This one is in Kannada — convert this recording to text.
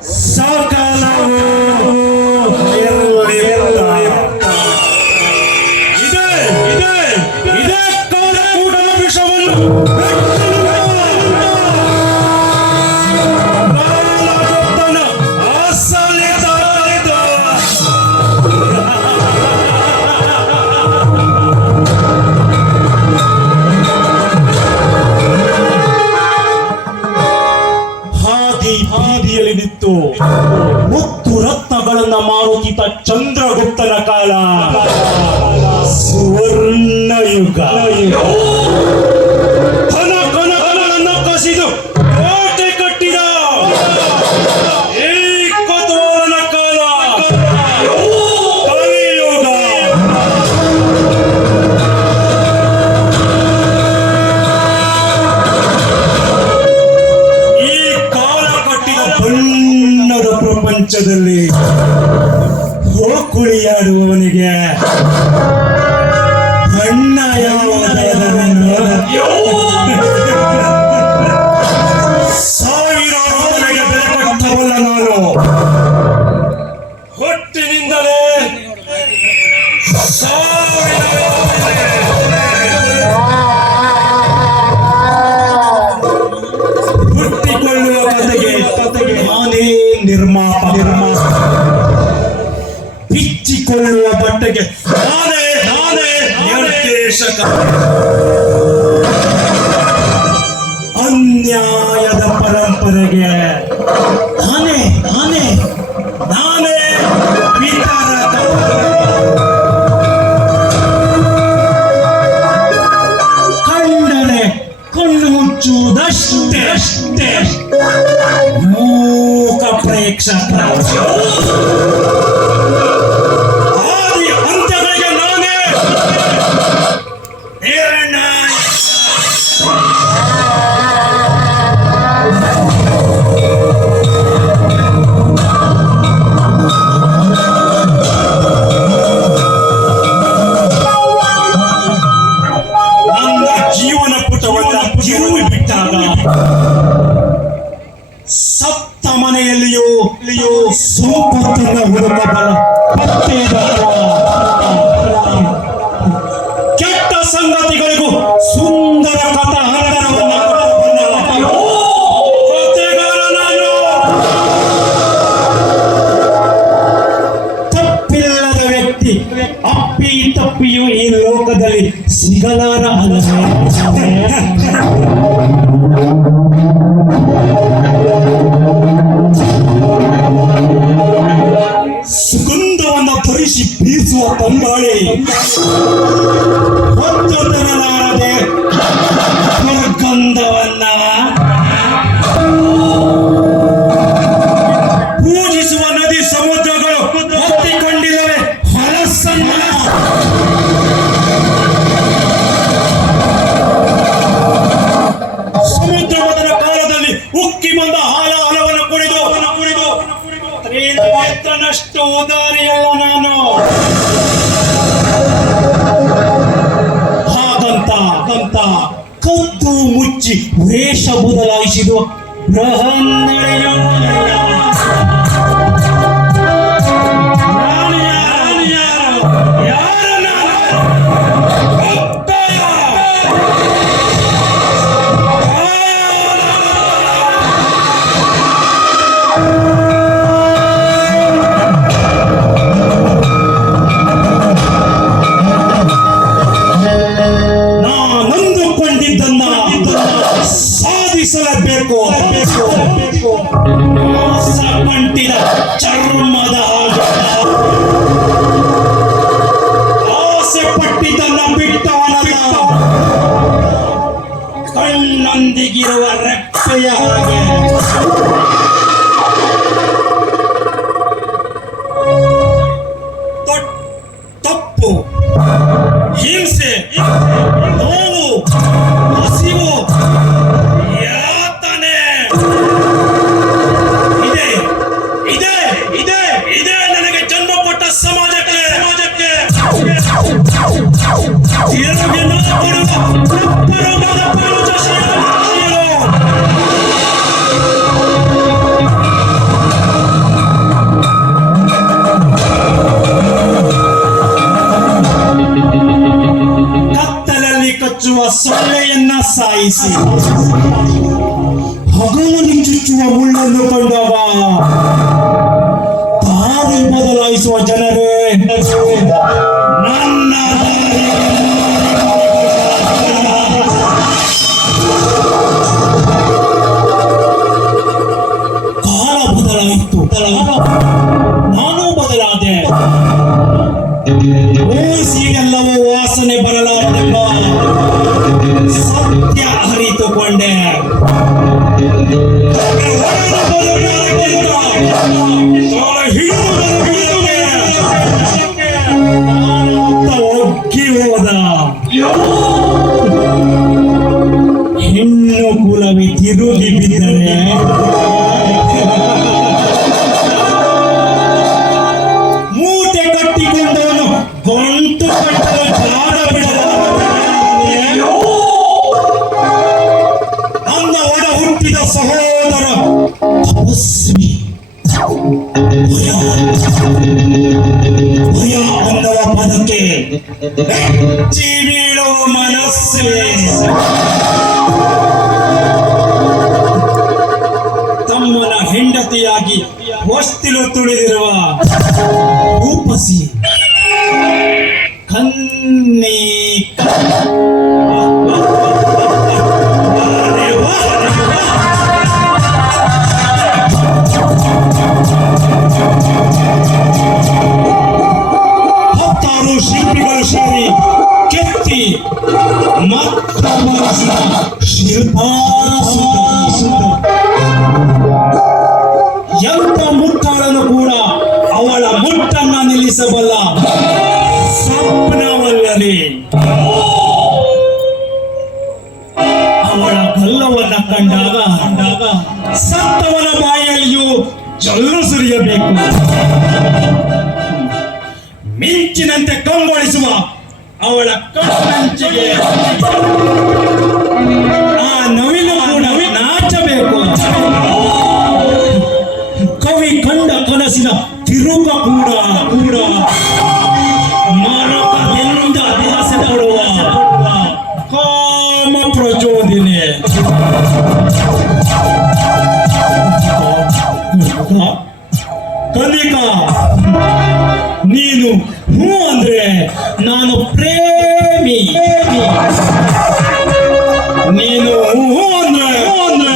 sa تعالى سورنا يوكا ಸುಂದರ ಕಥಾ ತಪ್ಪಿಲ್ಲದ ವ್ಯಕ್ತಿ ಅಪ್ಪಿ ತಪ್ಪಿಯು ಈ ಲೋಕದಲ್ಲಿ ಸಿಗಲಾರ ಅಲ್ಲ ಆಯ್ತನಷ್ಟು ಉದಾರಿಯಲ್ಲ ನಾನು. ಹಾಗಂತ ಹಾಗಂತ. ಕದ್ದು ಮುಚ್ಚಿ ವೇಷ ಬದಲಾಯಿಸಿದ ಬೃಹನ್ನಡೆಯ ಕತ್ತರಿಸಲೇಬೇಕು ಸಬ್ಬಂಟಿನ ಚರ್ಮದ ಆಸೆ ಪಟ್ಟಿದ್ದನ್ನ ಬಿಟ್ಟವನ ಕಣ್ಣಂದಿಗಿರುವ ರೆಪ್ಪೆಯ ಹಾಗೆ. ಸಾಯಿಸಿ ಹಗಲು ಚುಚ್ಚುವ ಮುಳ್ಳನ್ನು ಕಂಡವ. ದಾರಿ ಬದಲಾಯಿಸುವ ಜನರೇ. ನನ್ನ ಬದಲಾಯಿತು ನಾನು ಬದಲಾದೆ. ಊಸಿಗೆಲ್ಲವೂ ತಿರುಗಿ ಬಿದ್ದರೆ ಮೂಟೆ ಕಟ್ಟಿಕೊಂಡವನು ಗಂಟು ಕಟ್ಟದ ಜಾಗ ಬಿಡಲಾರದೆ. ನನ್ನ ಒಡ ಹುಟ್ಟಿದ ಸಹೋದರ ತಪಸ್ವಿ. ಭಯ ಅನ್ನುವ ಪದಕ್ಕೆ ಹೆಚ್ಚಿ ಮನಸ್ಸೇ. ಹೆಂಡತಿಯಾಗಿ ಹೊಸ್ತಿಲು ತುಳಿದಿರುವ ರೂಪಸಿ ಕನ್ನಿ ಸ್ವಪ್ನವಲ್ಲದೆ. ಅವಳ ಗಲ್ಲವನ್ನ ಕಂಡಾಗ ಕಂಡಾಗ ಸತ್ತವನ ಬಾಯಲ್ಲಿಯೂ ಜಲ್ಲು ಸುರಿಯಬೇಕು. ಮಿಂಚಿನಂತೆ ಕಂಗೊಳಿಸುವ ಅವಳ ಕಣ್ಣಂಚಿಗೆ ಆ ನವಿಲು ಕೂಡ ನಾಚಬೇಕು. ಕವಿ ಕಂಡ ಕನಸಿನ ತಿರುಗ ಓದಿನಿ ಕಲಿಕಾ ನೀನು ಹ್ಞೂ ಅಂದ್ರೆ ನಾನು ಪ್ರೇಮಿ. ನೀನು ಹ್ಞೂ ಅಂದ್ರೆ ಅಂದ್ರೆ